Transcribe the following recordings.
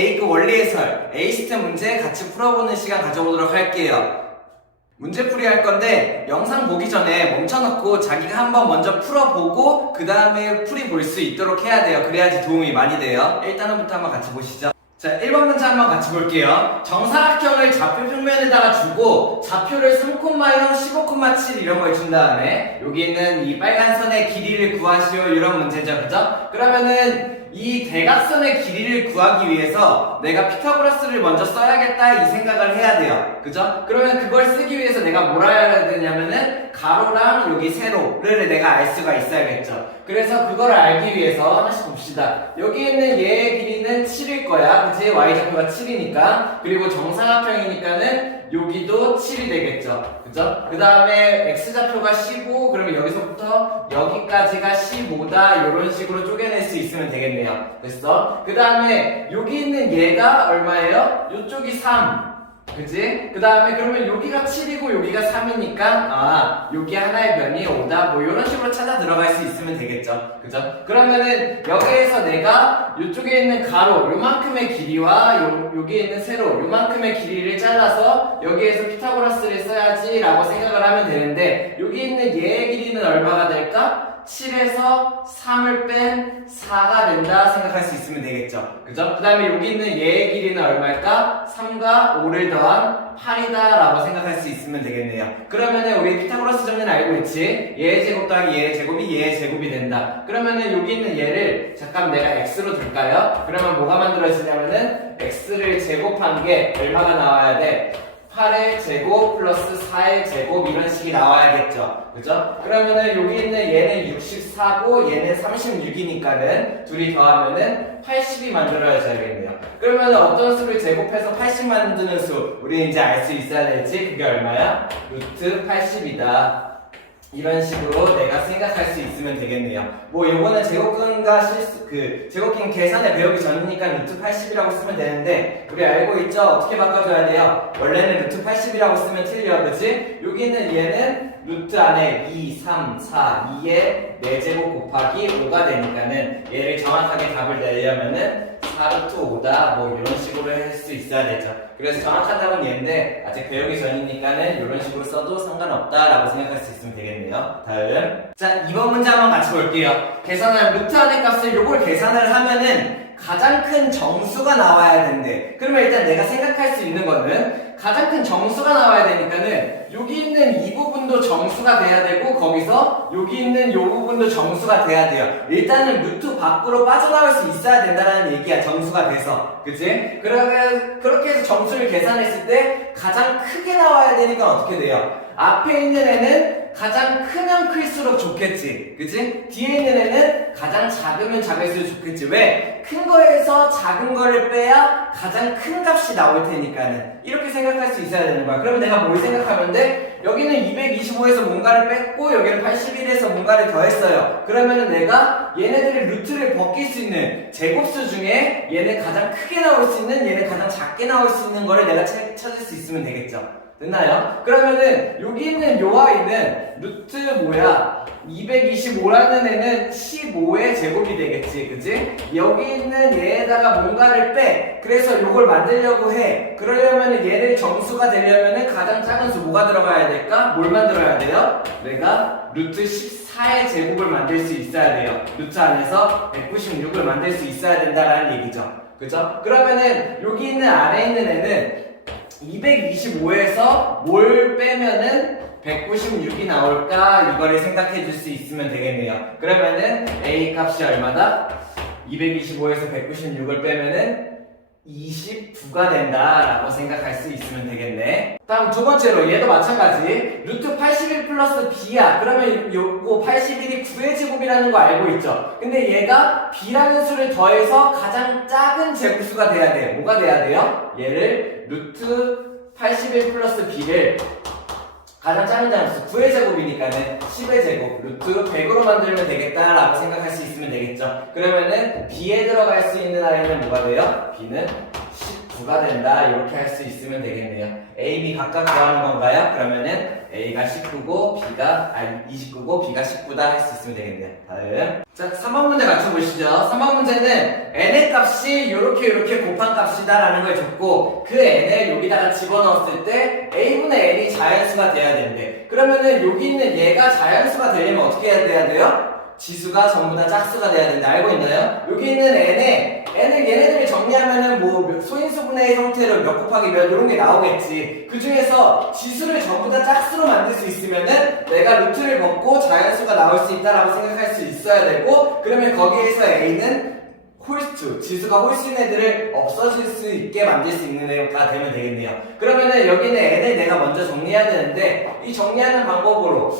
A급 원리해설 A시스템 문제 같이 풀어보는 시간 가져보도록 할게요. 문제풀이 할 건데 영상 보기 전에 멈춰놓고 자기가 한번 먼저 풀어보고 그 다음에 풀이 볼 수 있도록 해야 돼요. 그래야지 도움이 많이 돼요. 일단부터 한번 같이 보시죠. 자, 1번 문제 한번 같이 볼게요. 정사각형을 좌표 평면에다가 주고 좌표를 3,0, 15,7 이런 걸 준 다음에 여기 있는 이 빨간 선의 길이를 구하시오 이런 문제죠. 그죠? 그러면은 이 대각선의 길이를 구하기 위해서 내가 피타고라스를 먼저 써야겠다 이 생각을 해야 돼요. 그죠? 그러면 그걸 쓰기 위해서 내가 뭘 해야 되냐면은 가로랑 여기 세로를 내가 알 수가 있어야겠죠. 그래서 그걸 알기 위해서 하나씩 봅시다. 여기 있는 얘의 길이는 7일 거야. 그치? y좌표가 7이니까. 그리고 정사각형이니까는 여기도 7이 되겠죠. 그죠? 그 다음에 x좌표가 15, 그러면 여기서부터 여기까지가 15다 이런 식으로 쪼개낼 수 있으면 되겠네요. 됐어? 그 다음에 여기 있는 얘가 얼마예요? 이쪽이 3. 그치? 그 다음에 그러면 여기가 7이고 여기가 3이니까 여기 하나의 변이 5다 뭐 이런 식으로 찾아 들어갈 수 있으면 되겠죠. 그죠? 그러면은 여기에서 내가 이쪽에 있는 가로 요만큼의 길이와 여기에 있는 세로 요만큼의 길이를 잘라서 여기에서 피타고라스를 써야지 라고 생각을 하면 되는데 여기 있는 얘의 길이는 얼마가 될까? 7에서 3을 뺀 4가 된다 생각할 수 있으면 되겠죠. 그죠? 그 다음에 여기 있는 얘의 길이는 얼마일까? 3과 5를 더한 8이다 라고 생각할 수 있으면 되겠네요. 그러면은 우리 피타고라스 정리는 알고 있지? 얘의 제곱 더하기 얘의 제곱이 얘의 제곱이 된다. 그러면은 여기 있는 얘를 잠깐 내가 x로 둘까요? 그러면 뭐가 만들어지냐면은 x를 제곱한 게 얼마가 나와야 돼? 8의 제곱 플러스 4의 제곱 이런 식이 나와야겠죠. 그죠? 그러면은 여기 있는 얘는 64고 얘는 36이니까는 둘이 더하면은 80이 만들어져야겠네요. 그러면 어떤 수를 제곱해서 80 만드는 수 우리 이제 알 수 있어야 될지 그게 얼마야? 루트 80이다. 이런 식으로 내가 생각할 수 있으면 되겠네요. 뭐 요거는 제곱근과 제곱근 계산을 배우기 전이니까 루트 80이라고 쓰면 되는데 우리 알고 있죠? 어떻게 바꿔줘야 돼요? 원래는 루트 80이라고 쓰면 틀려, 그치? 여기 있는 얘는 루트 안에 2, 3, 4, 2의 4제곱 곱하기 5가 되니까는 얘를 정확하게 답을 내려면은 4루트 5다 뭐 이런 식으로 할 수 있어야 되죠. 그래서 정확한 답은 얘인데 아직 배우기 전이니까는 이런 식으로 써도 상관없다라고 생각할 수 있으면 되겠네요. 다음, 자 2번 문제 한번 같이 볼게요. 계산할 루트 안의 값을 요걸 계산을 하면은 가장 큰 정수가 나와야 된대. 그러면 일단 내가 생각할 수 있는 거는 가장 큰 정수가 나와야 되니까는 여기 있는 이 부분도 정수가 돼야 되고 거기서 여기 있는 이 부분도 정수가 돼야 돼요. 일단은 루트 밖으로 빠져나올 수 있어야 된다는 얘기야. 정수가 돼서. 그치? 그렇게 해서 정수를 계산했을 때 가장 크게 나와야 되니까 어떻게 돼요? 앞에 있는 애는 가장 크면 클수록 좋겠지. 그치? 뒤에 있는 애는 가장 작으면 작을수록 좋겠지. 왜? 큰 거에서 작은 거를 빼야 가장 큰 값이 나올 테니까는. 이렇게 생각할 수 있어야 되는 거야. 그러면 내가 뭘 생각하면 돼? 여기는 225에서 뭔가를 뺐고 여기는 81에서 뭔가를 더했어요. 그러면은 내가 얘네들의 루트를 벗길 수 있는 제곱수 중에 얘네 가장 크게 나올 수 있는 얘네 가장 작게 나올 수 있는 거를 내가 찾을 수 있으면 되겠죠. 됐나요? 그러면은 여기 있는 요 아이는 루트 뭐야? 225라는 애는 15의 제곱이 되겠지, 그치? 여기 있는 얘에다가 뭔가를 빼. 그래서 요걸 만들려고 해. 그러려면은 얘를 정수가 되려면은 가장 작은 수 뭐가 들어가야 될까? 뭘 만들어야 돼요? 내가 루트 14의 제곱을 만들 수 있어야 돼요. 루트 안에서 196을 만들 수 있어야 된다라는 얘기죠. 그죠? 그러면은 여기 있는 안에 있는 애는 225에서 뭘 빼면은 196이 나올까? 이거를 생각해 줄 수 있으면 되겠네요. 그러면은 A 값이 얼마다? 225에서 196을 빼면은 29가 된다라고 생각할 수 있으면 되겠네. 다음 두 번째로 얘도 마찬가지. 루트 81 플러스 B야. 그러면 요거 81이 9의 제곱이라는 거 알고 있죠? 근데 얘가 B라는 수를 더해서 가장 작은 제곱수가 돼야 돼. 뭐가 돼야 돼요? 얘를 루트 81 플러스 B를 가장 작은 장수 9의 제곱이니까는 10의 제곱 루트 100으로 만들면 되겠다라고 생각할 수 있으면 되겠죠. 그러면은 B에 들어갈 수 있는 아이는 뭐가 돼요? B는 9가 된다. 이렇게 할 수 있으면 되겠네요. A, B 각각 구하는 건가요? 그러면은 A가 19고 B가 29고 B가 19다 할 수 있으면 되겠네요. 다음. 자, 3번 문제 같이 보시죠. 3번 문제는 n의 값이 이렇게 곱한 값이다라는 걸 줬고 그 n을 여기다가 집어넣었을 때 a분의 n이 자연수가 돼야 되는데 그러면은 여기 있는 얘가 자연수가 되려면 어떻게 해야 돼요? 지수가 전부 다 짝수가 돼야 된다. 알고 있나요? 여기 있는 n을 얘네들이 정리하면은 뭐 소인수분의 형태로 몇 곱하기 몇 이런 게 나오겠지. 그 중에서 지수를 전부 다 짝수로 만들 수 있으면은 내가 루트를 벗고 자연수가 나올 수 있다라고 생각할 수 있어야 되고 그러면 거기에서 a는 홀수, 지수가 홀수인 애들을 없어질 수 있게 만들 수 있는 애가 되면 되겠네요. 그러면은 여기는 n을 내가 먼저 정리해야 되는데 이 정리하는 방법으로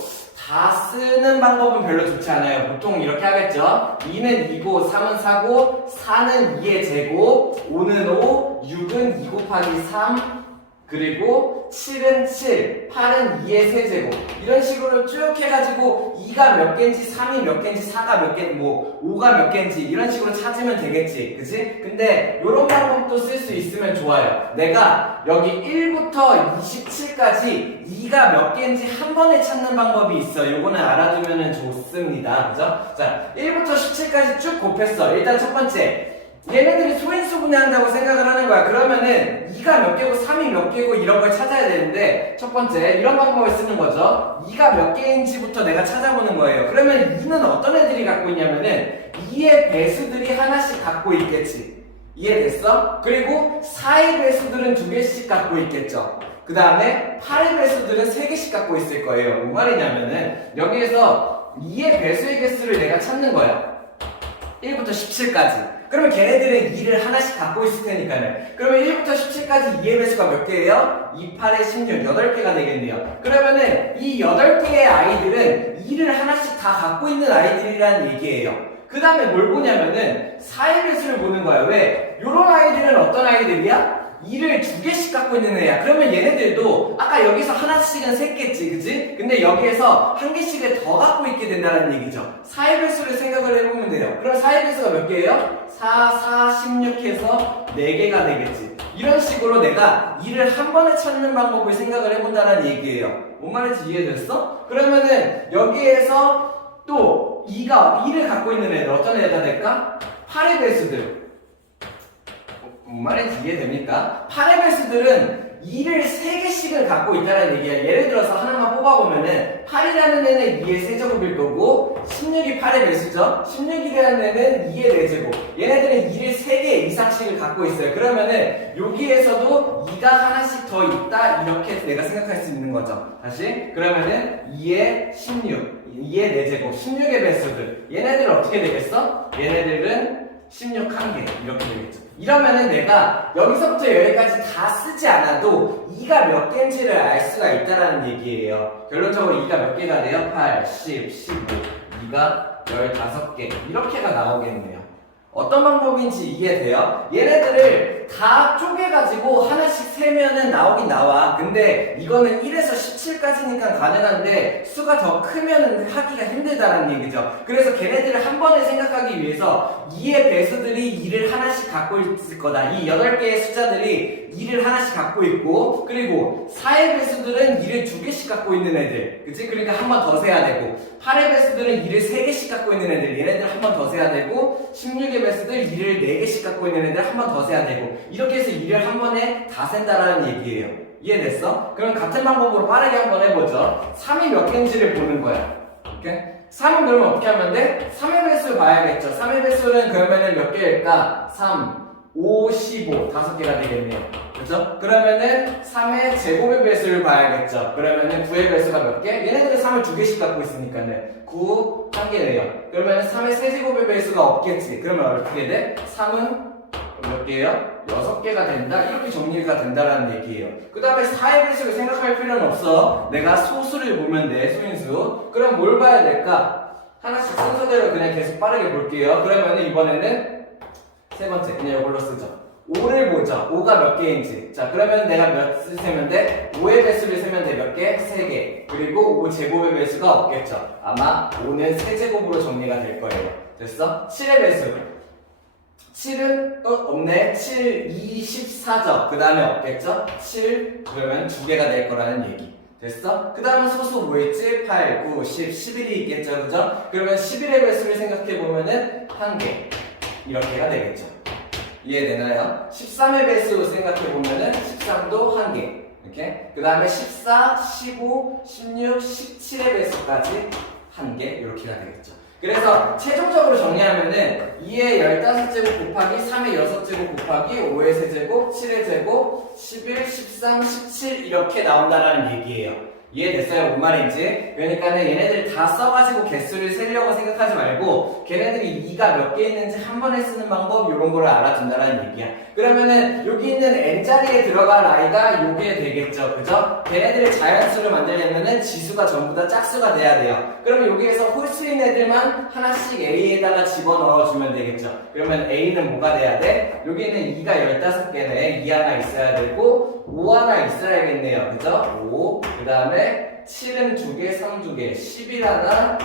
다 쓰는 방법은 별로 좋지 않아요. 보통 이렇게 하겠죠. 2는 2고 3은 4고 4는 2의 제곱 5는 5 6은 2 곱하기 3 그리고 7은 7 8은 2의 세제곱 이런 식으로 쭉 해가지고 2가 몇 개인지 3이 몇 개인지 4가 몇 개인지 뭐 5가 몇 개인지 이런 식으로 찾으면 되겠지 그치? 근데 이런 방법도 쓸 수 있으면 좋아요. 내가 여기 1부터 27까지 2가 몇 개인지 한 번에 찾는 방법이 있어. 요거는 알아두면 좋습니다. 그죠? 자, 1부터 17까지 쭉 곱했어. 일단 첫 번째 얘네들이 소인수 분해한다고 생각을 하는 거야. 그러면은 2가 몇 개고 3이 몇 개고 이런 걸 찾아야 되는데 첫 번째 이런 방법을 쓰는 거죠. 2가 몇 개인지부터 내가 찾아보는 거예요. 그러면 2는 어떤 애들이 갖고 있냐면은 2의 배수들이 하나씩 갖고 있겠지. 이해됐어? 그리고 4의 배수들은 2개씩 갖고 있겠죠. 그 다음에 8의 배수들은 3개씩 갖고 있을 거예요. 뭔 말이냐면은 여기에서 2의 배수의 개수를 내가 찾는 거야. 1부터 17까지. 그러면 걔네들은 2를 하나씩 갖고 있을 테니까요. 그러면 1부터 17까지 2의 배수가 몇 개예요? 2, 8에 16, 8개가 되겠네요. 그러면은 이 8개의 아이들은 2를 하나씩 다 갖고 있는 아이들이라는 얘기예요. 그 다음에 뭘 보냐면은 4의 배수를 보는 거야. 왜? 요런 아이들은 어떤 아이들이야? 2를 2개씩 갖고 있는 애야. 그러면 얘네들도 아까 여기서 하나씩은 셌겠지, 그치? 근데 여기에서 한 개씩을 더 갖고 있게 된다는 얘기죠. 4의 배수를 생각을 해보면 돼요. 그럼 4의 배수가 몇 개예요? 4, 4, 16 해서 4개가 되겠지. 이런 식으로 내가 2를 한 번에 찾는 방법을 생각을 해본다는 얘기예요. 뭔 말인지 이해됐어? 그러면은 여기에서 또 2를 갖고 있는 애들 어떤 애가 될까? 8의 배수들. 뭔 말인지 이해됩니까? 8의 배수들은 2를 3개씩을 갖고 있다는 얘기야. 예를 들어서 하나만 뽑아보면은 8이라는 애는 2의 세제곱일 거고 16이 8의 배수죠. 16이라는 애는 2의 4제곱. 얘네들은 2를 3개 이상씩을 갖고 있어요. 그러면은 여기에서도 2가 하나씩 더 있다 이렇게 내가 생각할 수 있는 거죠. 다시 그러면은 2의 16, 2의 4제곱, 16의 배수들. 얘네들은 어떻게 되겠어? 얘네들은 16 한 개 이렇게 되겠죠. 이러면은 내가 여기서부터 여기까지 다 쓰지 않아도 2가 몇 개인지를 알 수가 있다라는 얘기예요. 결론적으로 2가 몇 개가 돼요? 8, 10, 15, 2가 15개 이렇게가 나오겠네요. 어떤 방법인지 이해돼요? 얘네들을 다 쪼개가지고 하나씩 세면은 나오긴 나와. 근데 이거는 1에서 17까지니까 가능한데 수가 더 크면은 하기가 힘들다는 얘기죠. 그래서 걔네들을 한 번에 생각하기 위해서 2의 배수들이 2를 하나씩 갖고 있을 거다. 이 8개의 숫자들이 2를 하나씩 갖고 있고 그리고 4의 배수들은 2를 2개씩 갖고 있는 애들. 그치? 그러니까 한 번 더 세야 되고 8의 배수들은 2를 3개씩 갖고 있는 애들. 얘네들 한 번 더 세야 되고 16의 배수들 2를 4개씩 갖고 있는 애들 한 번 더 세야 되고 이렇게 해서 2를 한 번에 다 센다라는 얘기예요. 이해됐어? 그럼 같은 방법으로 빠르게 한번 해보죠. 3이 몇 개인지를 보는 거야. 오케이? 3은 그러면 어떻게 하면 돼? 3의 배수 봐야겠죠. 3의 배수는 그러면은 몇 개일까? 3, 5, 15, 5개가 되겠네요. 그렇죠? 그러면은 3의 제곱의 배수를 봐야겠죠. 그러면은 9의 배수가 몇 개? 얘네들은 3을 2개씩 갖고 있으니까는 9, 1개래요. 그러면은 3의 세제곱의 배수가 없겠지. 그러면 어떻게 돼? 3은 몇 개예요? 6개가 된다? 이렇게 정리가 된다라는 얘기예요. 그 다음에 4의 배수를 생각할 필요는 없어. 내가 소수를 보면 돼, 소인수. 그럼 뭘 봐야 될까? 하나씩 순서대로 그냥 계속 빠르게 볼게요. 그러면은 이번에는 세 번째, 그냥 이걸로 쓰죠. 5를 보죠. 5가 몇 개인지. 자, 그러면 내가 몇 세면 돼? 5의 배수를 세면 돼. 몇 개? 3개. 그리고 5제곱의 배수가 없겠죠. 아마 5는 세제곱으로 정리가 될 거예요. 됐어? 7의 배수. 7은 없네. 7, 2, 14죠. 그 다음에 없겠죠? 7 그러면 두 개가 될 거라는 얘기. 됐어? 그 다음은 소수 뭐 있지? 8, 9, 10, 11이 있겠죠. 그죠? 그러면 11의 배수를 생각해보면은 1개. 이렇게가 되겠죠. 이해되나요? 13의 배수 생각해보면은 13도 1개. 이렇게. 그 다음에 14, 15, 16, 17의 배수까지 1개. 이렇게가 되겠죠. 그래서 최종적으로 정리하면은 2의 15제곱 곱하기 3의 6제곱 곱하기 5의 세제곱, 7의 제곱, 11, 13, 17 이렇게 나온다라는 얘기예요. 이해됐어요? 뭔 말인지? 그러니까는 얘네들 다 써가지고 개수를 세려고 생각하지 말고 걔네들이 2가 몇 개 있는지 한 번에 쓰는 방법 이런 거를 알아준다라는 얘기야. 그러면은 여기 있는 n자리에 들어갈 i가 요게 되겠죠. 그죠? 걔네들의 자연수를 만들려면은 지수가 전부 다 짝수가 돼야 돼요. 그러면 여기에서 홀수인 애들만 하나씩 a에다가 집어넣어주면 되겠죠. 그러면 a는 뭐가 돼야 돼? 여기는 2가 15개네. 2 하나 있어야 되고 5 하나 있어야겠네요. 그죠? 5. 그 다음에 7은 2개, 3 2개, 11 하나,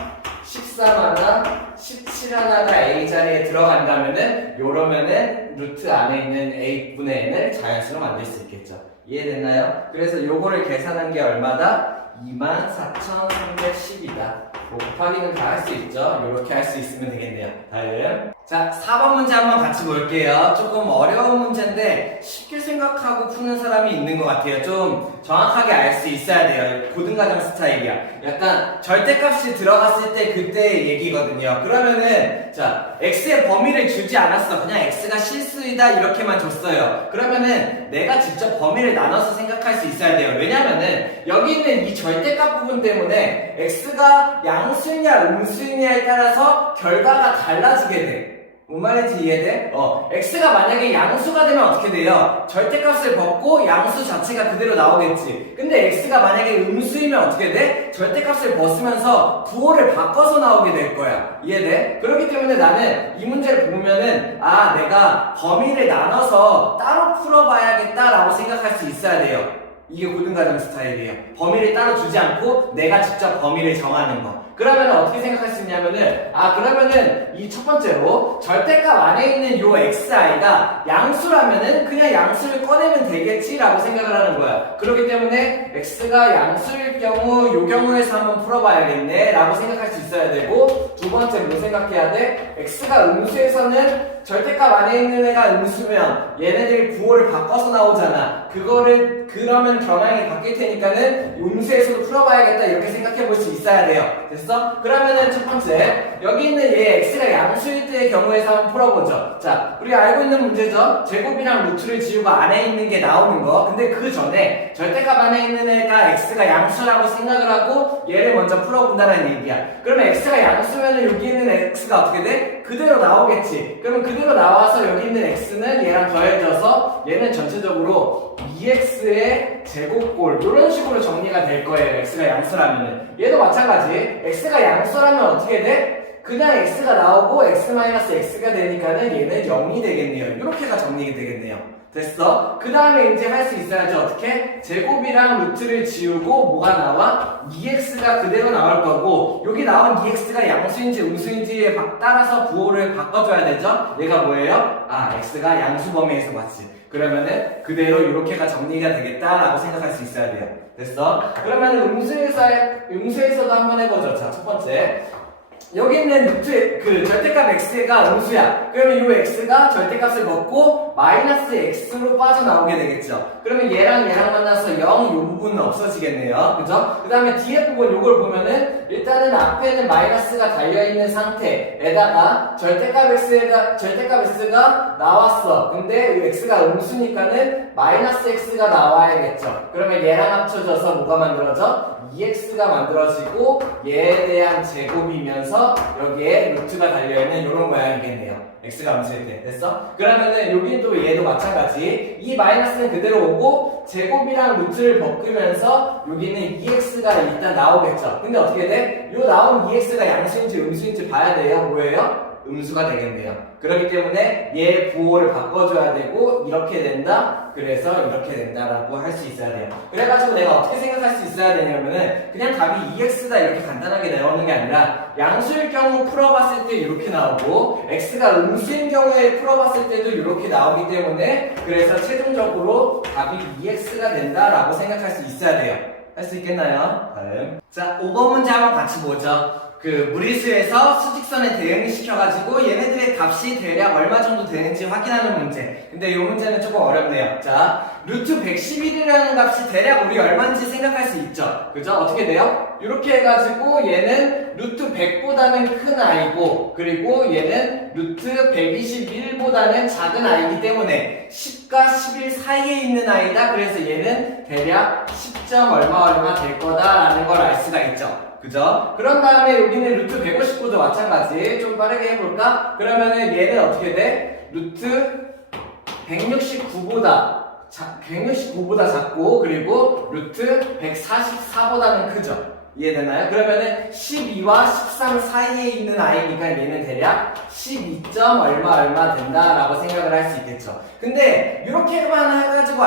13 하나, 17 하나가 A 자리에 들어간다면은 요러면은 루트 안에 있는 A분의 N을 자연수로 만들 수 있겠죠. 이해됐나요? 그래서 요거를 계산한 게 얼마다? 24,310이다. 뭐 곱하기는 다 할 수 있죠. 이렇게 할 수 있으면 되겠네요. 다음. 자, 4번 문제 한번 같이 볼게요. 조금 어려운 문제인데 쉽게 생각하고 푸는 사람이 있는 것 같아요. 좀 정확하게 알 수 있어야 돼요. 고등과정 스타일이야. 약간 절대값이 들어갔을 때 그때 얘기거든요. 그러면은 자, x의 범위를 주지 않았어. 그냥 x가 실수이다 이렇게만 줬어요. 그러면은 내가 직접 범위를 나눠서 생각할 수 있어야 돼요. 왜냐면은 여기 있는 이 절대값 부분 때문에 x가 양수이냐 음수이냐에 따라서 결과가 달라지게 돼. 뭔 말인지 이해돼? x가 만약에 양수가 되면 어떻게 돼요? 절대값을 벗고 양수 자체가 그대로 나오겠지. 근데 x가 만약에 음수이면 어떻게 돼? 절대값을 벗으면서 부호를 바꿔서 나오게 될 거야. 이해돼? 그렇기 때문에 나는 이 문제를 보면은 내가 범위를 나눠서 따로 풀어봐야겠다라고 생각할 수 있어야 돼요. 이게 고등과정 스타일이에요. 범위를 따로 주지 않고 내가 직접 범위를 정하는 거. 그러면 어떻게 생각할 수 있냐면은 그러면은 이 첫 번째로 절대값 안에 있는 요 xi가 양수라면은 그냥 양수를 꺼내면 되겠지라고 생각을 하는 거야. 그렇기 때문에 x가 양수일 경우 요 경우에서 한번 풀어봐야겠네 라고 생각할 수 있어야 되고, 두 번째로 뭐 생각해야 돼? x가 음수에서는 절대값 안에 있는 애가 음수면 얘네들이 부호를 바꿔서 나오잖아. 그러면 경향이 바뀔 테니까는 음수에서도 풀어봐야겠다 이렇게 생각해 볼 수 있어야 돼요. 됐어? 그러면은 첫 번째, 여기 있는 얘 x가 양수일 때의 경우에서 한번 풀어보죠. 자, 우리가 알고 있는 문제죠. 제곱이랑 루트를 지우고 안에 있는 게 나오는 거. 근데 그 전에 절대값 안에 있는 애가 x가 양수라고 생각을 하고 얘를 먼저 풀어본다는 얘기야. 그러면 x가 양수면은 여기 있는 x가 어떻게 돼? 그대로 나오겠지. 그러면 그대로 나와서 여기 있는 x는 얘랑 더해져서 얘는 전체적으로 2x의 제곱골 이런 식으로 정리가 될 거예요. x가 양수라면은. 얘도 마찬가지. x가 양수라면 어떻게 돼? 그냥 x가 나오고 x-x가 되니까는 얘는 0이 되겠네요. 이렇게가 정리가 되겠네요. 됐어? 그 다음에 이제 할 수 있어야죠. 어떻게? 제곱이랑 루트를 지우고 뭐가 나와? 2x가 그대로 나올 거고, 여기 나온 2x가 양수인지 음수인지에 따라서 부호를 바꿔줘야 되죠? 얘가 뭐예요? x가 양수 범위에서 맞지. 그러면은 그대로 이렇게가 정리가 되겠다라고 생각할 수 있어야 돼요. 됐어? 그러면은 음수에서도 한번 해보죠. 자, 첫 번째. 여기 있는 루트, 절대값 x가 음수야. 그러면 이 x가 절대값을 먹고 마이너스 x로 빠져나오게 되겠죠. 그러면 얘랑 만나서 0, 이 부분은 없어지겠네요. 그죠? 그 다음에 뒤에 부분 요걸 보면은 일단은 앞에는 마이너스가 달려있는 상태에다가 절대값 x가 나왔어. 근데 이 x가 음수니까는 마이너스 x가 나와야겠죠. 그러면 얘랑 합쳐져서 뭐가 만들어져? 2x가 만들어지고 얘에 대한 제곱이면서 여기에 루트가 달려있는 이런 모양이겠네요. x가 음수일 때. 됐어? 그러면은 여기 또 얘도 마찬가지. 이 마이너스는 그대로 오고 제곱이랑 루트를 벗으면서 여기는 2x가 일단 나오겠죠. 근데 어떻게 돼? 요 나온 2x가 양수인지 음수인지 봐야 돼요. 뭐예요? 음수가 되겠네요. 그렇기 때문에 얘 부호를 바꿔줘야 되고 이렇게 된다. 그래서 이렇게 된다라고 할 수 있어야 돼요. 그래가지고 내가 어떻게 생각할 수 있어야 되냐면은 그냥 답이 2x다 이렇게 간단하게 나오는 게 아니라 양수일 경우 풀어봤을 때 이렇게 나오고 x가 음수인 경우에 풀어봤을 때도 이렇게 나오기 때문에 그래서 최종적으로 답이 2x가 된다라고 생각할 수 있어야 돼요. 할 수 있겠나요? 다음. 자, 5번 문제 한번 같이 보죠. 그 무리수에서 수직선에 대응시켜가지고 얘네들의 값이 대략 얼마 정도 되는지 확인하는 문제. 근데 이 문제는 조금 어렵네요. 자, 루트 111이라는 값이 대략 우리 얼마인지 생각할 수 있죠. 그죠? 어떻게 돼요? 이렇게 해가지고 얘는 루트 100보다는 큰 아이고 그리고 얘는 루트 121보다는 작은 아이기 때문에 10과 11 사이에 있는 아이다. 그래서 얘는 대략 10점 얼마 될 거다라는 걸 알 수가 있죠. 그죠? 그런 다음에 여기는 루트 159도 마찬가지. 좀 빠르게 해볼까? 그러면은 얘는 어떻게 돼? 루트 169보다 작고 그리고 루트 144보다는 크죠. 이해되나요? 그러면은 12와 13 사이에 있는 아이니까 얘는 대략 12점 얼마 된다라고 생각을 할 수 있겠죠. 근데 이렇게만 해가지고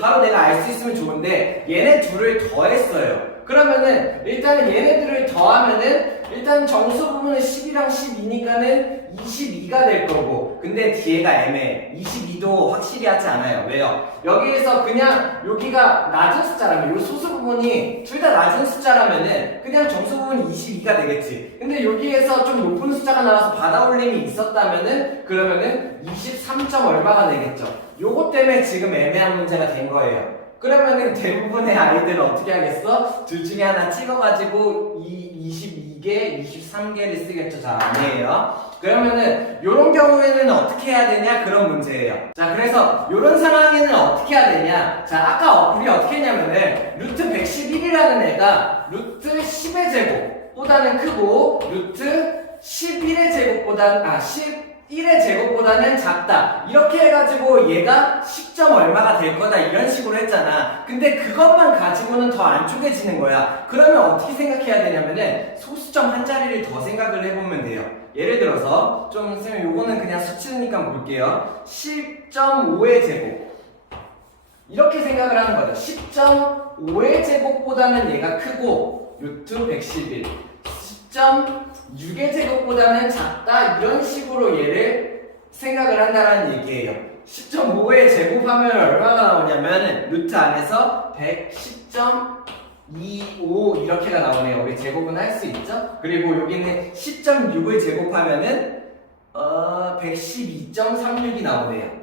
바로 내가 알 수 있으면 좋은데 얘네 둘을 더했어요. 그러면은 일단은 얘네들을 더하면은 일단 정수 부분은 10이랑 12니까는 22가 될 거고 근데 뒤에가 애매해. 22도 확실히 하지 않아요. 왜요? 여기에서 그냥 여기가 낮은 숫자라면 이 소수 부분이 둘 다 낮은 숫자라면은 그냥 정수 부분이 22가 되겠지. 근데 여기에서 좀 높은 숫자가 나와서 받아올림이 있었다면은 그러면은 23점 얼마가 되겠죠. 요거 때문에 지금 애매한 문제가 된 거예요. 그러면은 대부분의 아이들은 어떻게 하겠어? 둘 중에 하나 찍어가지고 22개, 23개를 쓰겠죠. 자, 아니에요. 그러면은 요런 경우에는 어떻게 해야 되냐? 그런 문제예요. 자, 그래서 요런 상황에는 어떻게 해야 되냐? 자, 아까 우리 어떻게 했냐면은 루트 111이라는 애가 루트 10의 제곱보다는 크고 루트 11의 제곱보다는 11의 제곱보다는 작다. 이렇게 해가지고 얘가 10점 얼마가 될 거다 이런 식으로 했잖아. 근데 그것만 가지고는 더 안 쪼개지는 거야. 그러면 어떻게 생각해야 되냐면은 소수점 한 자리를 더 생각을 해보면 돼요. 예를 들어서 좀 선생님 요거는 그냥 수치니까 볼게요. 10.5의 제곱 이렇게 생각을 하는 거죠. 10.5의 제곱보다는 얘가 크고 루트 111 10.6의 제곱보다는 작다 이런 식으로 얘를 생각을 한다는 얘기예요. 10.5의 제곱하면 얼마가 나오냐면 루트 안에서 110.25 이렇게가 나오네요. 우리 제곱은 할 수 있죠? 그리고 여기는 10.6을 제곱하면은 112.36이 나오네요.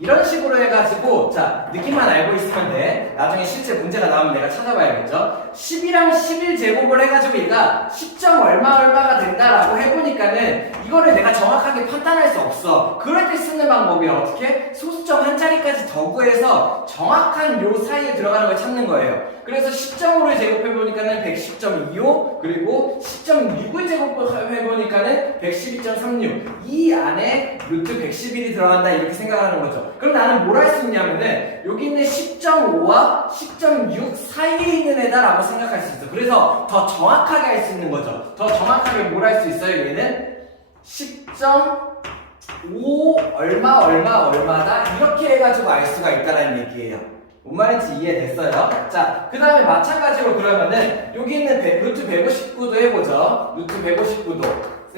이런 식으로 해가지고 자 느낌만 알고 있으면 돼. 나중에 실제 문제가 나오면 내가 찾아봐야겠죠. 10이랑 11 제곱을 해가지고 얘가 10점 얼마가 된다라고 해보니까는 이거를 내가 정확하게 판단할 수 없어. 그럴 때 쓰는 방법이 어떻게? 소수점 한 자리까지 더 구해서 정확한 요 사이에 들어가는 걸 찾는 거예요. 그래서 10점으로 제곱해보니까는 110.25 그리고 10.6을 제곱해보니까는 112.36 이 안에 루트 111이 들어간다 이렇게 생각하는 거죠. 그럼 나는 뭘 할 수 있냐면은 여기 있는 10.5와 10.6 사이에 있는 애다라고 생각할 수 있어. 그래서 더 정확하게 할 수 있는 거죠. 더 정확하게 뭘 할 수 있어요? 얘는 10.5 얼마다 이렇게 해가지고 알 수가 있다는 얘기예요. 뭔 말인지 이해됐어요? 자, 그 다음에 마찬가지로 그러면은 여기 있는 루트 159도 해보죠. 루트 159도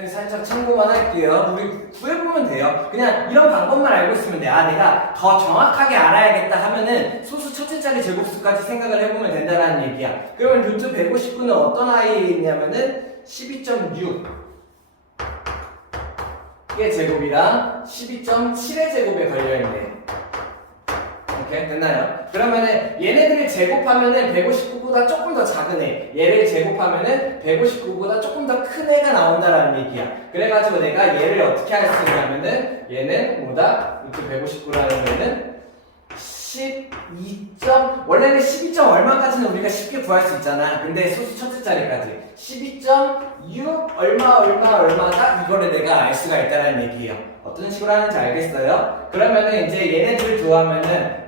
살짝 참고만 할게요. 우리 구해보면 돼요. 그냥 이런 방법만 알고 있으면 돼. 내가 더 정확하게 알아야겠다 하면은 소수 첫째 자리 제곱수까지 생각을 해보면 된다는 얘기야. 그러면 루트 159는 어떤 아이에 있냐면은 12.6의 제곱이랑 12.7의 제곱에 걸려있네. 이렇게 됐나요? 그러면은 얘네들을 제곱하면은 159보다 조금 더 작은 애, 얘를 제곱하면은 159보다 조금 더 큰 애가 나온다라는 얘기야. 그래가지고 내가 얘를 어떻게 할 수 있냐면은 얘는 뭐다? 루트 159라는 얘는 12점 원래는 12점 얼마까지는 우리가 쉽게 구할 수 있잖아. 근데 소수 첫째 자리까지 12.6 얼마다 이거를 내가 알 수가 있다는 얘기예요. 어떤 식으로 하는지 알겠어요? 그러면은 이제 얘네들을 더하면은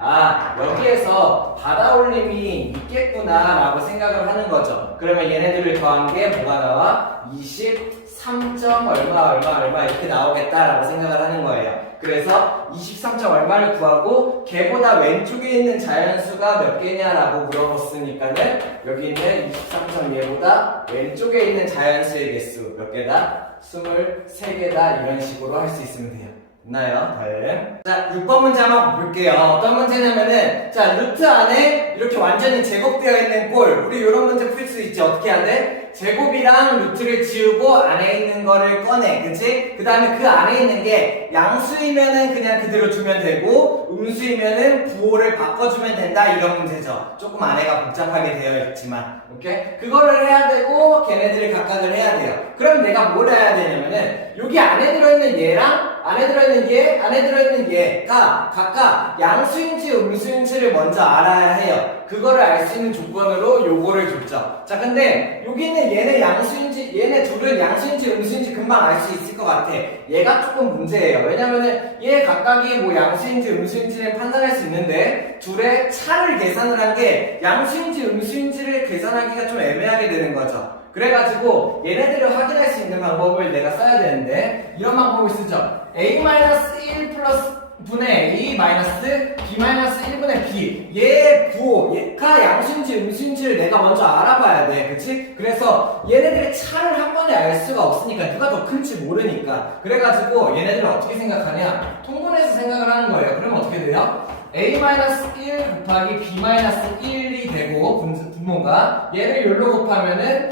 여기에서 받아올림이 있겠구나 라고 생각을 하는 거죠. 그러면 얘네들을 더한 게 뭐가 나와? 23점 얼마 이렇게 나오겠다라고 생각을 하는 거예요. 그래서 23점 얼마를 구하고 걔보다 왼쪽에 있는 자연수가 몇 개냐라고 물어봤으니까는 여기 있는 23점 얘보다 왼쪽에 있는 자연수의 개수 몇 개다? 23개다 이런 식으로 할 수 있으면 돼요. 됐나요? 다음. 자, 6번 문제 한번 볼게요. 어떤 문제냐면은 자, 루트 안에 이렇게 완전히 제곱되어 있는 꼴 우리 이런 문제 풀 수 있지. 어떻게 해야 돼? 제곱이랑 루트를 지우고 안에 있는 거를 꺼내. 그치? 그 다음에 그 안에 있는 게 양수이면은 그냥 그대로 두면 되고 음수이면은 부호를 바꿔주면 된다 이런 문제죠. 조금 안에가 복잡하게 되어 있지만 오케이? 그거를 해야 되고 걔네들을 각각을 해야 돼요. 그럼 내가 뭘 해야 되냐면은 여기 안에 들어있는 얘랑 안에 들어있는 얘, 안에 들어있는 얘가 각각 양수인지 음수인지를 먼저 알아야 해요. 그거를 알 수 있는 조건으로 요거를 줬죠. 자, 근데 여기 있는 얘네 양수인지, 얘네 둘은 양수인지 음수인지 금방 알 수 있을 것 같아. 얘가 조금 문제예요. 왜냐면은 얘 각각이 뭐 양수인지 음수인지를 판단할 수 있는데 둘의 차를 계산을 한 게 양수인지 음수인지를 계산하기가 좀 애매하게 되는 거죠. 그래가지고 얘네들을 확인할 수 있는 방법을 내가 써야 되는데 이런 방법을 쓰죠. a-1 플러스 분의 a 마이너스 b 마이너스 1분의 b 얘 부호 얘가 양수인지 음수인지를 내가 먼저 알아봐야 돼. 그치? 그래서 얘네들의 차를 한 번에 알 수가 없으니까 누가 더 큰지 모르니까 그래가지고 얘네들을 어떻게 생각하냐 통분해서 생각을 하는 거예요. 그러면 어떻게 돼요? a-1 곱하기 b-1이 되고 분모가 얘를 열로 곱하면은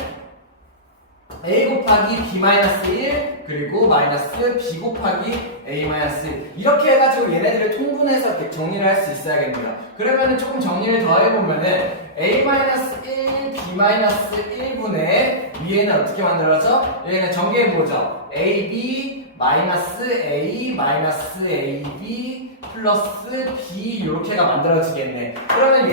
a 곱하기 b-1 그리고 마이너스 b 곱하기 a-1 이렇게 해가지고 얘네들을 통분해서 정리를 할 수 있어야겠네요. 그러면은 조금 정리를 더 해보면은 a-1, b-1분의 위에는 어떻게 만들어져? 얘는 정리해보죠. ab 마이너스 a 마이너스 ab 플러스 b 이렇게가 만들어지겠네. 그러면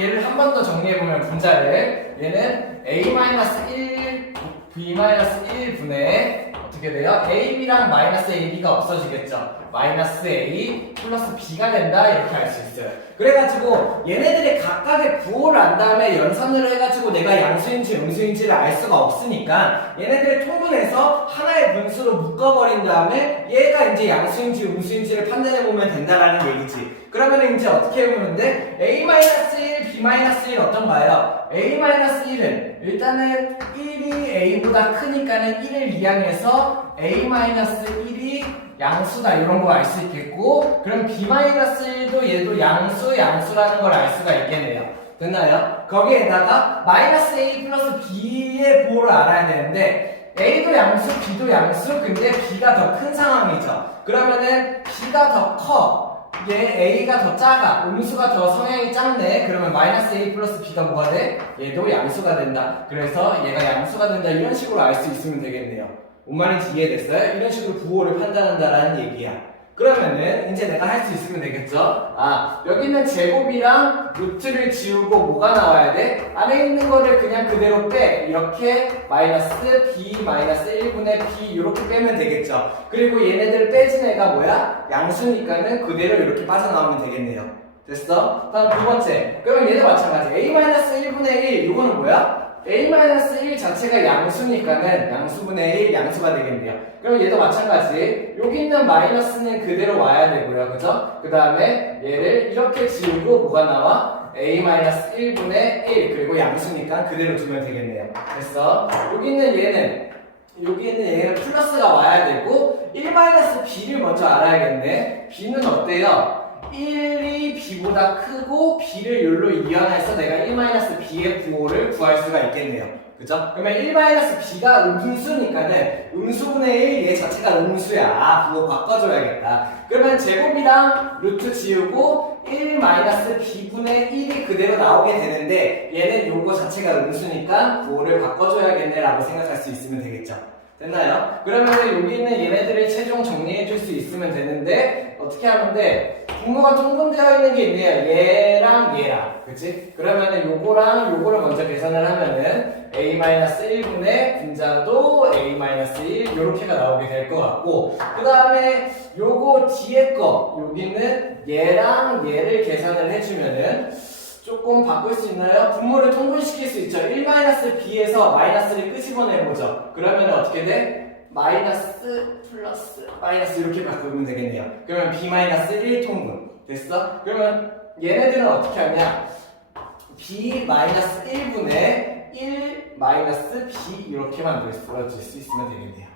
얘를 한 번 더 정리해보면 분자를 얘는 a-1 b-1분의 어떻게 돼요? ab랑 마이너스 ab가 없어지겠죠. 마이너스 a 플러스 b가 된다 이렇게 할 수 있어요. 그래가지고 얘네들의 각각의 부호를 안 다음에 연산을 해가지고 내가 양수인지 음수인지를 알 수가 없으니까 얘네들을 통분해서 하나의 분수로 묶어버린 다음에 얘가 이제 양수인지 음수인지를 판단해보면 된다라는 얘기지. 그러면 이제 어떻게 해보면 돼? a-1, b-1 어떤가요? a-1은 일단은 1이 a보다 크니까는 1을 이항해서 a-1이 양수다 이런 거 알 수 있겠고 그럼 b-1도 얘도 양수라는 걸 알 수가 있겠네요. 됐나요? 거기에다가 마이너스 a 플러스 b의 부호를 알아야 되는데 a도 양수, b도 양수 근데 b가 더 큰 상황이죠. 그러면은 b가 더 커. 얘 a가 더 작아. 음수가 더 성향이 작네. 그러면 마이너스 a 플러스 b가 뭐가 돼? 얘도 양수가 된다. 그래서 얘가 양수가 된다. 이런 식으로 알 수 있으면 되겠네요. 뭔 말인지 이해됐어요? 이런 식으로 부호를 판단한다라는 얘기야. 그러면은 이제 내가 할 수 있으면 되겠죠? 여기 있는 제곱이랑 루트를 지우고 뭐가 나와야 돼? 안에 있는 거를 그냥 그대로 빼. 이렇게 마이너스 b 마이너스 1분의 b 이렇게 빼면 되겠죠? 그리고 얘네들 빼진 애가 뭐야? 양수니까는 그대로 이렇게 빠져나오면 되겠네요. 됐어? 다음 두 번째. 그럼 얘도 마찬가지. a-1분의 1 이거는 뭐야? a-1 자체가 양수니까는 양수분의 1 양수가 되겠네요. 그럼 얘도 마찬가지. 여기 있는 마이너스는 그대로 와야 되고요. 그죠? 그 다음에 얘를 이렇게 지우고 뭐가 나와? a-1분의 1 그리고 양수니까 그대로 두면 되겠네요. 됐어? 여기 있는 얘는 플러스가 와야 되고 1-b를 먼저 알아야겠네. b는 어때요? 1이 b보다 크고 b를 요로 이항해서 내가 1-b의 부호를 구할 수가 있겠네요. 그죠? 그러면 1-b가 음수니까는 음수분의 1 얘 자체가 음수야. 부호 바꿔줘야겠다. 그러면 제곱이랑 루트 지우고 1-b분의 1이 그대로 나오게 되는데 얘는 요거 자체가 음수니까 부호를 바꿔줘야겠네 라고 생각할 수 있으면 되겠죠. 됐나요? 그러면 여기 있는 얘네들을 최종 정리해 줄 수 있으면 되는데 어떻게 하면 돼? 분모가 통분되어 있는 게 있네요. 얘랑 얘랑. 그치? 그러면은 요거랑 요거를 먼저 계산을 하면은 a-1분의 분자도 a-1 요렇게가 나오게 될 것 같고, 그 다음에 요거 뒤에 거 여기는 얘랑 얘를 계산을 해주면은 조금 바꿀 수 있나요? 분모를 통분시킬 수 있죠. 1-b에서 마이너스를 끄집어내보죠. 그러면 어떻게 돼? 마이너스 플러스 마이너스 이렇게 바꾸면 되겠네요. 그러면 b-1 통분 됐어? 그러면 얘네들은 어떻게 하냐? b-1분의 1-b 이렇게만 만들어줄 수 있으면 되겠네요.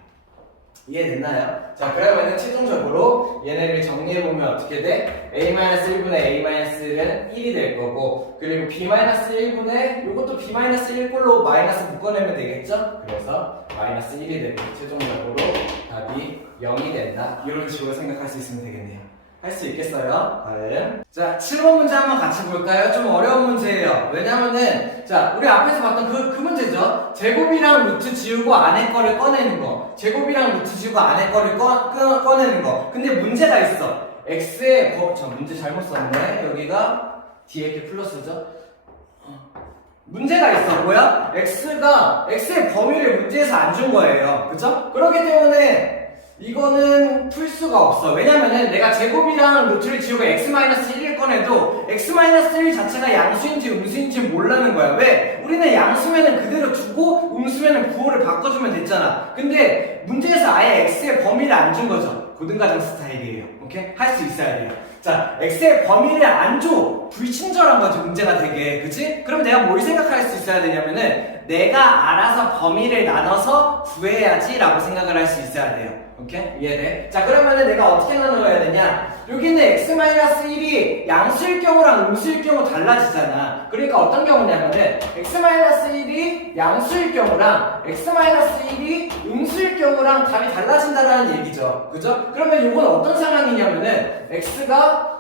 이해됐나요? 자, 그러면은 최종적으로 얘네를 정리해보면 어떻게 돼? a-1분의 a-는 1이 될 거고, 그리고 b-1분의 요것도 b-1 꼴로 마이너스 묶어내면 되겠죠? 그래서 마이너스 1이 되고 최종적으로 답이 0이 된다. 이런 식으로 생각할 수 있으면 되겠네요. 할 수 있겠어요? 다음. 자, 7번 문제 한번 같이 볼까요? 좀 어려운 문제예요. 왜냐면은, 자, 우리 앞에서 봤던 그 문제죠? 제곱이랑 루트 지우고 안에 거를 꺼내는 거. 제곱이랑 루트 지우고 안에 거를 꺼내는 거. 근데 문제가 있어. x의 문제 잘못 썼네. 여기가 뒤에 이렇게 플러스죠? 문제가 있어. 뭐야? x의 범위를 문제에서 안 준 거예요. 그죠? 그렇기 때문에 이거는 풀 수가 없어. 왜냐면은 내가 제곱이랑 루트를 지우고 x-1을 꺼내도 x-1 자체가 양수인지 음수인지 모르는 거야. 왜? 우리는 양수면은 그대로 두고 음수면은 부호를 바꿔주면 됐잖아. 근데 문제에서 아예 x의 범위를 안 준 거죠. 고등과정 스타일이에요. 오케이? 할 수 있어야 돼요. 자, x의 범위를 안 줘. 불친절한 거지, 문제가 되게. 그치? 그럼 내가 뭘 생각할 수 있어야 되냐면은 내가 알아서 범위를 나눠서 구해야지 라고 생각을 할 수 있어야 돼요. 오케이? 이해돼? 자, 그러면은 내가 어떻게 나눠야 되냐? 여기는 x-1이 양수일 경우랑 음수일 경우 달라지잖아. 그러니까 어떤 경우냐면은 x-1이 양수일 경우랑 x-1이 음수일 경우랑 답이 달라진다는 얘기죠. 그죠? 그러면 이건 어떤 상황이냐면은 x가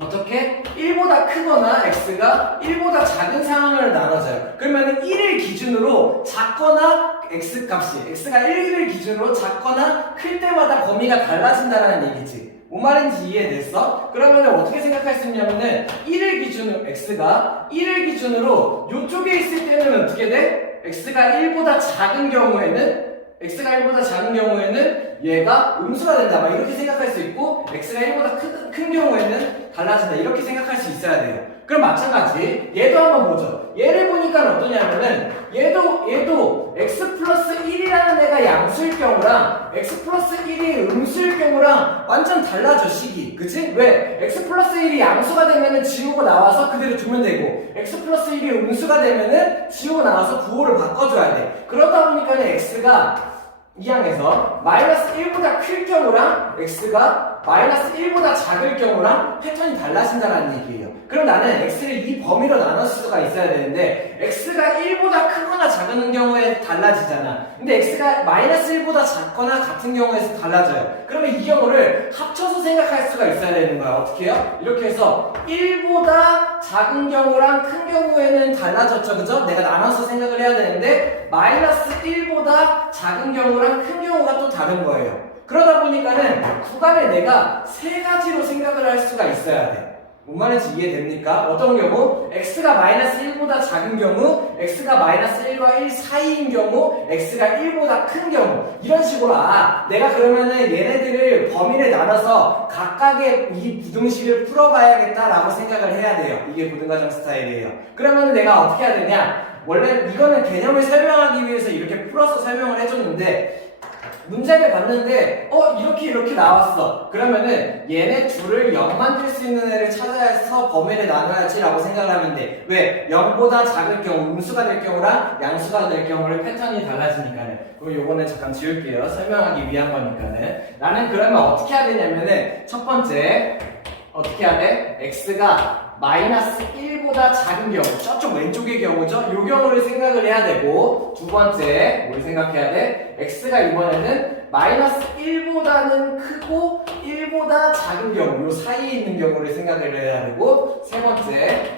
어떻게? 1보다 크거나 x가 1보다 작은 상황을 나눠져요. 그러면 1을 기준으로 작거나 x값이 x가 1을 기준으로 작거나 클 때마다 범위가 달라진다는 얘기지. 뭔 말인지 이해됐어? 그러면 어떻게 생각할 수 있냐면은 1을 기준으로 x가 1을 기준으로 이쪽에 있을 때는 어떻게 돼? x가 1보다 작은 경우에는 얘가 음수가 된다. 막 이렇게 생각할 수 있고, x가 1보다 큰 경우에는 달라진다. 이렇게 생각할 수 있어야 돼요. 그럼 마찬가지, 얘도 한번 보죠. 얘를 보니까 어떠냐면은, 얘도 x 플러스 1이라는 애가 양수일 경우랑, x 플러스 1이 음수일 경우랑 완전 달라져, 식이. 그치? 왜? x 플러스 1이 양수가 되면은 지우고 나와서 그대로 두면 되고, x 플러스 1이 음수가 되면은 지우고 나와서 부호를 바꿔줘야 돼. 그러다 보니까는 x가 이 항에서 마이너스 1보다 클 경우랑 x가 마이너스 1보다 작을 경우랑 패턴이 달라진다는 얘기예요. 그럼 나는 x를 이 범위로 나눌 수가 있어야 되는데 x가 1보다 크거나 작은 경우에 달라지잖아. 근데 x가 마이너스 1보다 작거나 같은 경우에서 달라져요. 그러면 이 경우를 합쳐서 생각할 수가 있어야 되는 거야. 어떻게 해요? 이렇게 해서 1보다 작은 경우랑 큰 경우에는 달라졌죠. 그죠? 내가 나눠서 생각을 해야 되는데 마이너스 1보다 작은 경우랑 큰 경우가 또 다른 거예요. 그러다 보니까는 구간을 내가 세 가지로 생각을 할 수가 있어야 돼. 뭔 말인지 이해됩니까? 어떤 경우? x가 마이너스 1보다 작은 경우, x가 마이너스 1과 1 사이인 경우, x가 1보다 큰 경우. 이런 식으로, 내가 그러면은 얘네들을 범위를 나눠서 각각의 이 부등식을 풀어봐야겠다라고 생각을 해야 돼요. 이게 고등과정 스타일이에요. 그러면 내가 어떻게 해야 되냐? 원래 이거는 개념을 설명하기 위해서 이렇게 풀어서 설명을 해줬는데, 문제를 봤는데 이렇게 나왔어. 그러면은 얘네 둘을 0 만들 수 있는 애를 찾아야 해서 범위를 나눠야지 라고 생각을 하면 돼. 왜? 0보다 작을 경우 음수가 될 경우랑 양수가 될 경우를 패턴이 달라지니까는. 그럼 요거는 잠깐 지울게요. 설명하기 위한 거니까는. 나는 그러면 어떻게 해야 되냐면은 첫 번째 어떻게 해야 돼? x가 마이너스 1보다 작은 경우, 저쪽 왼쪽의 경우죠? 요 경우를 생각을 해야 되고, 두 번째, 뭘 생각해야 돼? x가 이번에는 마이너스 1보다는 크고 1보다 작은 경우, 요 사이에 있는 경우를 생각을 해야 되고, 세 번째,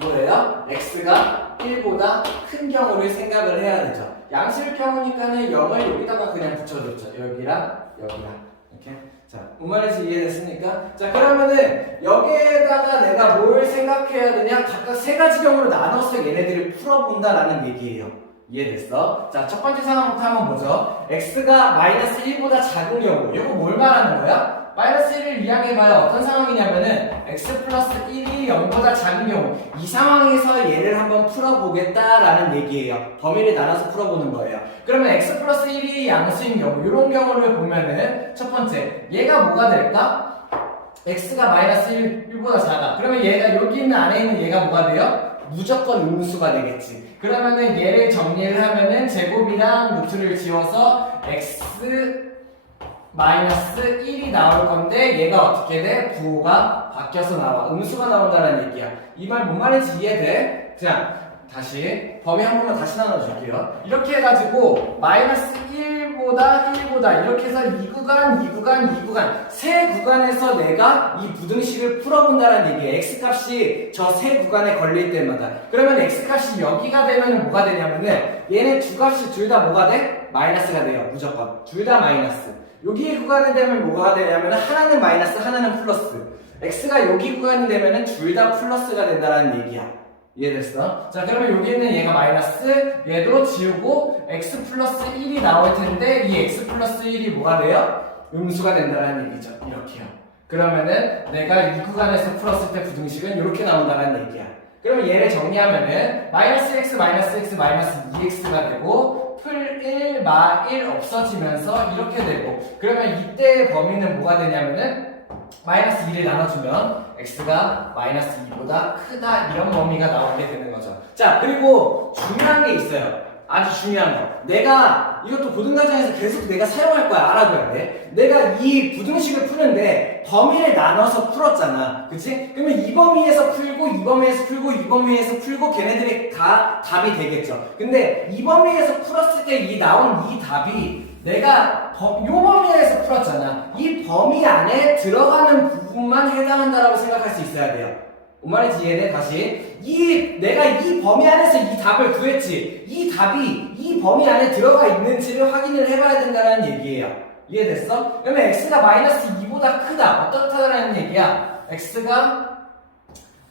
뭐예요? x가 1보다 큰 경우를 생각을 해야 되죠. 양수일 경우니까는 0을 여기다가 그냥 붙여줬죠. 여기랑 여기랑. 이렇게. 자, 뭔 말인지 이해됐습니까? 자, 그러면은 여기에다가 내가 뭘 생각해야 되냐? 각각 세 가지 경우로 나눠서 얘네들을 풀어본다라는 얘기예요. 이해됐어? 자, 첫 번째 상황부터 한번 보죠. x가 마이너스 1보다 작은 경우. 이거 뭘 말하는 거야? 마이너스 1을 이야기해봐야 어떤 상황이냐면은 x 플러스 1이 0보다 작은 경우. 이 상황에서 얘를 한번 풀어보겠다라는 얘기예요. 범위를 나눠서 풀어보는 거예요. 그러면 x 플러스 1이 양수인 경우, 이런 경우를 보면은 첫 번째, 얘가 뭐가 될까? x가 마이너스 1보다 작아. 그러면 얘가 여기 있는 안에 있는 얘가 뭐가 돼요? 무조건 음수가 되겠지. 그러면은 얘를 정리를 하면은 제곱이랑 루트를 지워서 x 마이너스 1이 나올 건데 얘가 어떻게 돼? 부호가 바뀌어서 나와. 음수가 나온다는 얘기야. 이 말 뭔 말인지 이해돼? 자, 다시 범위 한 번만 다시 나눠줄게요. 이렇게 해가지고 마이너스 1보다 이렇게 해서 이 구간 세 구간에서 내가 이 부등식을 풀어본다는 얘기예요. x값이 저 세 구간에 걸릴 때마다. 그러면 x값이 여기가 되면 뭐가 되냐면은 얘네 두 값이 둘 다 뭐가 돼? 마이너스가 돼요. 무조건. 둘 다 마이너스. 여기 구간이 되면 뭐가 되냐면 하나는 마이너스 하나는 플러스. x가 여기 구간이 되면 둘 다 플러스가 된다는 얘기야. 이해됐어? 자, 그러면 여기 있는 얘가 마이너스, 얘도 지우고 x 플러스 1이 나올 텐데 이 x 플러스 1이 뭐가 돼요? 음수가 된다는 얘기죠. 이렇게요. 그러면은 내가 이 구간에서 풀었을 때 부등식은 이렇게 나온다는 얘기야. 그러면 얘를 정리하면은 마이너스 x 마이너스 2x가 되고 풀 1, 마 1 없어지면서 이렇게 되고, 그러면 이때의 범위는 뭐가 되냐면은 마이너스 2를 나눠주면 x가 마이너스 2보다 크다, 이런 범위가 나오게 되는 거죠. 자, 그리고 중요한 게 있어요. 아주 중요한 거. 내가 이것도 고등 과정에서 계속 내가 사용할 거야. 알아둬야 돼. 내가 이 부등식을 푸는데 범위를 나눠서 풀었잖아. 그치? 그러면 이 범위에서 풀고 이 범위에서 풀고 이 범위에서 풀고 걔네들이 다 답이 되겠죠. 근데 이 범위에서 풀었을 때 이 나온 이 답이 내가 요 범위에서 풀었잖아. 이 범위 안에 들어가는 부분만 해당한다라고 생각할 수 있어야 돼요. 뭔 말인지 이해돼? 다시. 내가 이 범위 안에서 이 답을 구했지. 이 답이 이 범위 안에 들어가 있는지를 확인을 해봐야 된다는 얘기예요. 이해됐어? 그러면 x가 마이너스 2보다 크다. 어떻다라는 얘기야? x가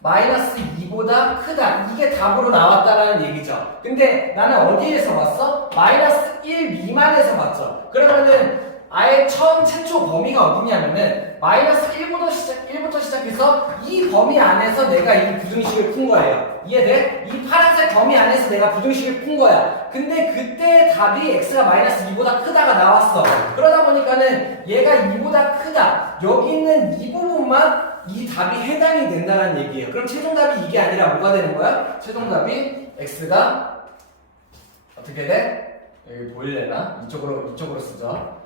마이너스 2보다 크다. 이게 답으로 나왔다라는 얘기죠. 근데 나는 어디에서 봤어? 마이너스 1 미만에서 봤죠. 그러면은 아예 최초 범위가 어디냐면은 마이너스 1부터 시작해서 이 범위 안에서 내가 이 부등식을 푼 거예요. 이해돼? 이 파란색 범위 안에서 내가 부등식을 푼 거야. 근데 그때 답이 x가 마이너스 2보다 크다가 나왔어. 그러다 보니까는 얘가 2보다 크다. 여기 있는 이 부분만 이 답이 해당이 된다는 얘기예요. 그럼 최종답이 이게 아니라 뭐가 되는 거야? 최종답이 x가 어떻게 돼? 여기 보일래나? 이쪽으로 쓰죠.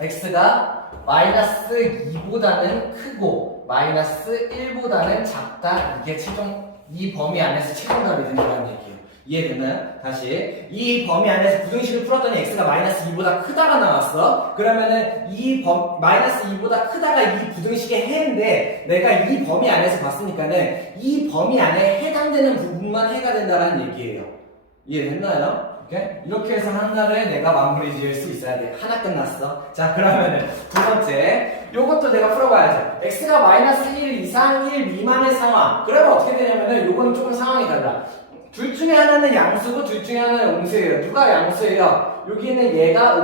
x가 마이너스 2보다는 크고 마이너스 1보다는 작다. 이게 이 범위 안에서 최종답이 된다는 얘기예요. 이해되나요? 다시. 이 범위 안에서 부등식을 풀었더니 x가 마이너스 2보다 크다가 나왔어. 그러면은 마이너스 2보다 크다가 이 부등식의 해인데 내가 이 범위 안에서 봤으니까는 이 범위 안에 해당되는 부분만 해가 된다는 얘기예요. 이해됐나요? 이렇게 해서 하나를 내가 마무리 지을 수 있어야 돼. 하나 끝났어. 자, 그러면은 두 번째, 요것도 내가 풀어봐야죠. x가 마이너스 1 이상 1 미만의 상황. 그러면 어떻게 되냐면은 요거는 조금 상황이 달라. 둘 중에 하나는 양수고 둘 중에 하나는 음수예요. 누가 양수예요? 여기는 얘가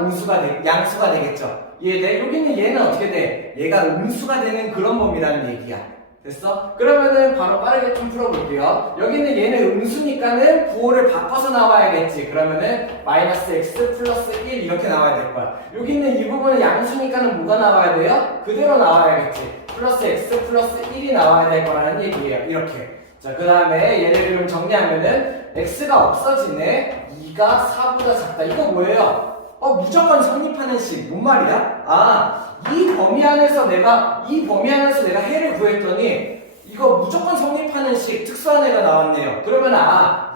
양수가 되겠죠. 이해돼? 여기는 얘는 어떻게 돼? 얘가 음수가 되는 그런 범위라는 얘기야. 됐어? 그러면은 바로 빠르게 좀 풀어볼게요. 여기는 얘는 음수니까는 부호를 바꿔서 나와야겠지. 그러면은 마이너스 x 플러스 1 이렇게 나와야 될 거야. 여기 있는 이 부분은 양수니까는 뭐가 나와야 돼요? 그대로 나와야겠지. 플러스 x 플러스 1이 나와야 될 거라는 얘기예요. 이렇게. 자, 그 다음에 얘네를 좀 정리하면은 x가 없어지네. 2가 4보다 작다. 이거 뭐예요? 무조건 성립하는 식. 뭔 말이야? 이 범위 안에서 내가 해를 구했더니 이거 무조건 성립하는 식 특수한 애가 나왔네요. 그러면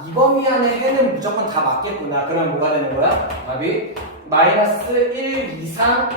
이 범위 안에 해는 무조건 다 맞겠구나. 그럼 뭐가 되는 거야? 답이 마이너스 1 이상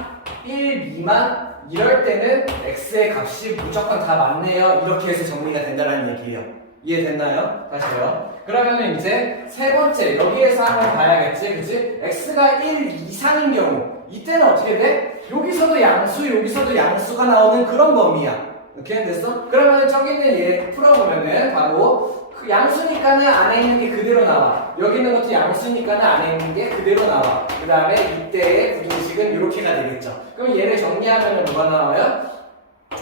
1 미만 이럴 때는 x의 값이 무조건 다 맞네요. 이렇게 해서 정리가 된다는 얘기예요. 이해됐나요? 다시요. 그러면 이제 세 번째 여기에서 한번 봐야겠지, 그치? x가 1 이상인 경우 이때는 어떻게 돼? 여기서도 양수, 여기서도 양수가 나오는 그런 범위야. 이렇게 됐어? 그러면 저기는 얘 풀어보면은 바로 그 양수니까는 안에 있는 게 그대로 나와. 여기 있는 것도 양수니까는 안에 있는 게 그대로 나와. 그 다음에 이때의 부등식은 이렇게가 되겠죠. 그럼 얘를 정리하면 뭐가 나와요?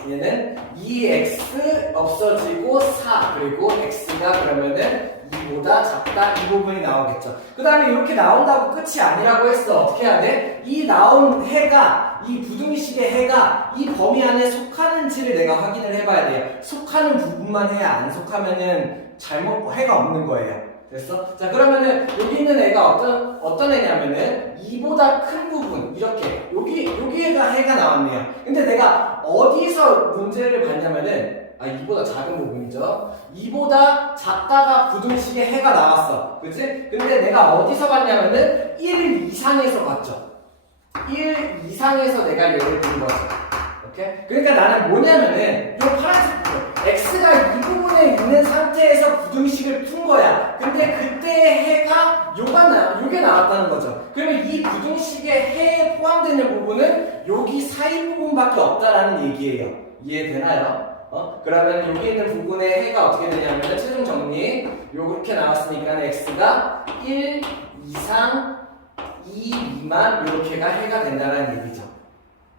얘는 2x 없어지고 4 그리고 x가 그러면은 2보다 작다 이 부분이 나오겠죠. 그 다음에 이렇게 나온다고 끝이 아니라고 했어. 어떻게 해야 돼? 이 나온 해가 이 부등식의 해가 이 범위 안에 속하는지를 내가 확인을 해봐야 돼요. 속하는 부분만 해야 안 속하면은 잘못 해가 없는 거예요. 됐어? 자 그러면은 여기 있는 애가 어떤 애냐면은 2보다 큰 부분 이렇게 여기가 해가 나왔네요. 근데 내가 어디서 문제를 봤냐면은 2보다 작은 부분이죠. 2보다 작다가 부등식의 해가 나왔어. 그치? 근데 내가 어디서 봤냐면은 1 이상에서 봤죠. 1 이상에서 내가 얘를 본 거죠. 오케이? 그러니까 나는 뭐냐면은 요 파란색 부분 x가 이 부분에 있는 상태에서 부등식을 푼 거야. 근데 그때의 해가 요게 나왔다는 거죠. 그러면 이 부등식의 해에 포함되는 부분은 여기 사이 부분밖에 없다라는 얘기예요. 이해되나요? 그러면 여기 있는 부분의 해가 어떻게 되냐면 최종 정리 요렇게 나왔으니까 x가 1 이상 2 미만 요렇게가 해가 된다는 얘기죠.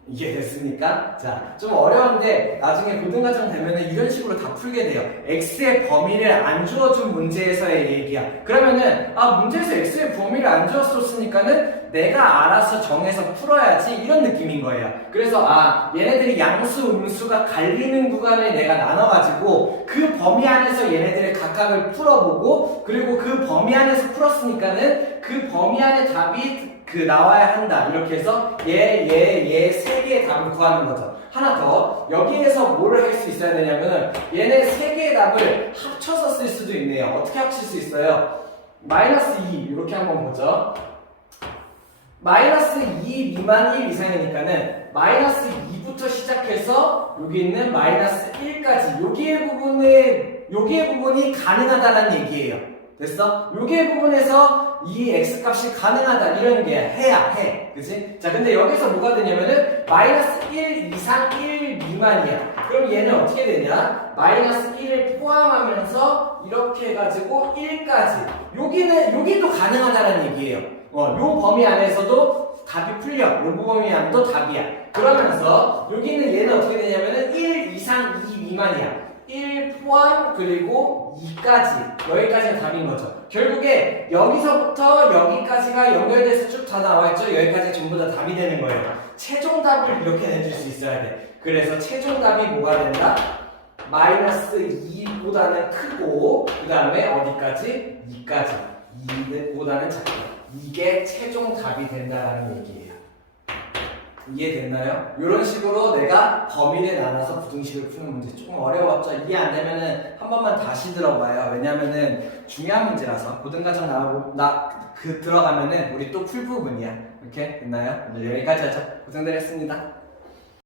이해됐습니까? 자, 좀 어려운데 나중에 고등과정 되면은 이런 식으로 다 풀게 돼요. x의 범위를 안 주어준 문제에서의 얘기야. 그러면은 문제에서 x의 범위를 안 주었었으니까는 내가 알아서 정해서 풀어야지 이런 느낌인 거예요. 그래서 얘네들이 양수, 음수가 갈리는 구간을 내가 나눠가지고 그 범위 안에서 얘네들의 각각을 풀어보고 그리고 그 범위 안에서 풀었으니까는 그 범위 안에 답이 나와야 한다. 이렇게 해서 얘 세 개의 답을 구하는 거죠. 하나 더 여기에서 뭘 할 수 있어야 되냐면은 얘네 세 개의 답을 합쳐서 쓸 수도 있네요. 어떻게 합칠 수 있어요? 마이너스 2 이렇게 한번 보죠. 마이너스 2 미만 1 이상이니까는 마이너스 2부터 시작해서 여기 있는 마이너스 1까지 여기의 부분이 가능하다는 얘기예요. 됐어? 여기의 부분에서 이 x 값이 가능하다 이런 게 해. 그치? 자, 근데 여기서 뭐가 되냐면은 마이너스 1 이상 1 미만이야. 그럼 얘는 어떻게 되냐? 마이너스 1을 포함하면서 이렇게 해가지고 1까지. 여기도 가능하다는 얘기예요. 요 범위 안에서도 답이 풀려. 요 범위 안도 답이야. 그러면서 여기 있는 얘는 어떻게 되냐면은 1 이상 2 미만이야. 1 포함 그리고 2까지 여기까지가 답인 거죠. 결국에 여기서부터 여기까지가 연결돼서 쭉 다 나와있죠. 여기까지 전부 다 답이 되는 거예요. 최종 답을 이렇게 내줄 수 있어야 돼. 그래서 최종 답이 뭐가 된다? 마이너스 2보다는 크고 그 다음에 어디까지? 2까지 2보다는 작다. 이게 최종 답이 된다라는 얘기예요. 이해됐나요? 이런 식으로 내가 범위를 나눠서 부등식을 푸는 문제. 조금 어려웠죠? 이해 안 되면은 한 번만 다시 들어봐요. 왜냐면은 중요한 문제라서 고등과정 나오고 들어가면은 우리 또 풀 부분이야. 이렇게 됐나요? 오늘 여기까지 하죠. 고생들 했습니다.